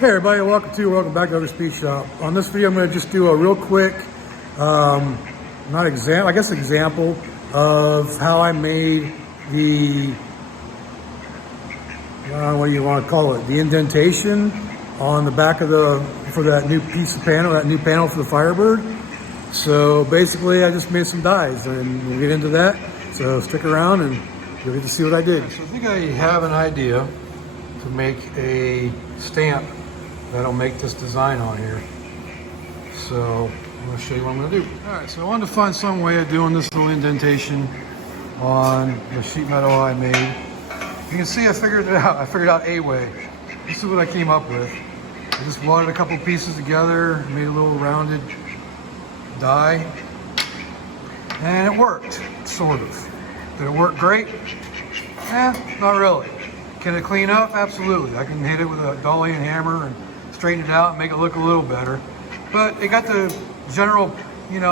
Hey everybody, welcome back to Other Speed Shop. On this video, I'm going to just do a real quick, example of how I made the, what do you want to call it, the indentation on the back of for that new piece of panel, that new panel for the Firebird. So basically, I just made some dies, and we'll get into that. So stick around and you'll get to see what I did. So I think I have an idea to make a stamp that'll make this design on here. So I'm going to show you what I'm going to do. All right, so I wanted to find some way of doing this little indentation on the sheet metal I made. You can see I figured it out. I figured out a way. This is what I came up with. I just wadded a couple pieces together, made a little rounded die, and it worked, sort of. Did it work great? Not really. Can it clean up? Absolutely. I can hit it with a dolly and hammer and straighten it out and make it look a little better. But it got the general,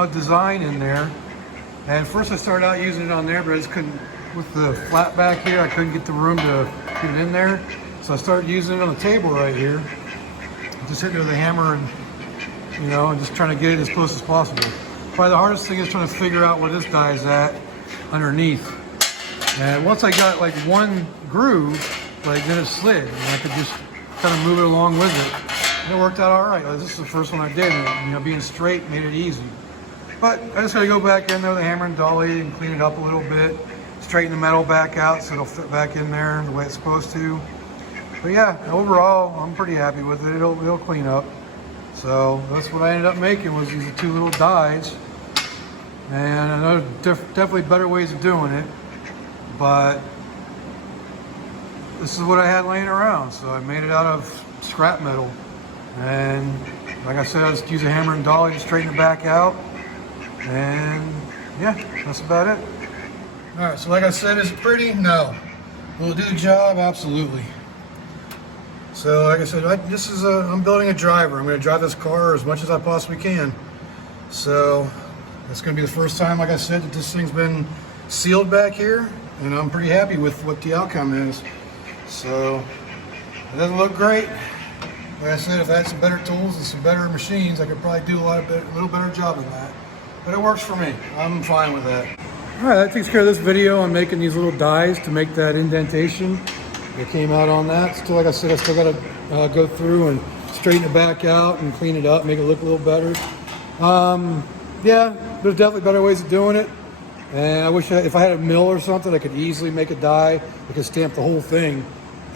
design in there. And first I started out using it on there, but I just couldn't, with the flat back here, I couldn't get the room to get it in there. So I started using it on the table right here. Just hitting it with a hammer and, just trying to get it as close as possible. Probably the hardest thing is trying to figure out where this die is at underneath. And once I got like one groove, then it slid, and I could just kind of move it along with it. And it worked out all right. This is the first one I did, and being straight made it easy. But I just got to go back in there with a hammer and dolly and clean it up a little bit, straighten the metal back out so it'll fit back in there the way it's supposed to. But yeah, overall, I'm pretty happy with it. It'll clean up. So that's what I ended up making, was these two little dies. And I know definitely better ways of doing it, but this is what I had laying around. So I made it out of scrap metal. And like I said, I just use a hammer and dolly to straighten it back out. And yeah, that's about it. All right, so like I said, is it pretty? No. Will it do the job? Absolutely. So like I said, I'm building a driver. I'm going to drive this car as much as I possibly can. So it's going to be the first time, like I said, that this thing's been sealed back here, and I'm pretty happy with what the outcome is. So it doesn't look great. Like I said, if I had some better tools and some better machines, I could probably do a little better job than that. But it works for me. I'm fine with that. All right, that takes care of this video on making these little dies to make that indentation. It came out on that. Still, like I said, I still got to go through and straighten it back out and clean it up, make it look a little better. Yeah, there's definitely better ways of doing it. And I wish if I had a mill or something, I could easily make a die. I could stamp the whole thing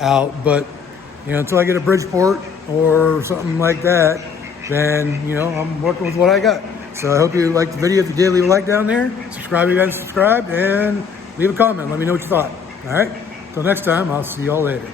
out. But, until I get a Bridgeport or something like that, then, I'm working with what I got. So I hope you liked the video. If you did, leave a like down there. Subscribe if you guys subscribed, and leave a comment. Let me know what you thought. All right? Until next time, I'll see y'all later.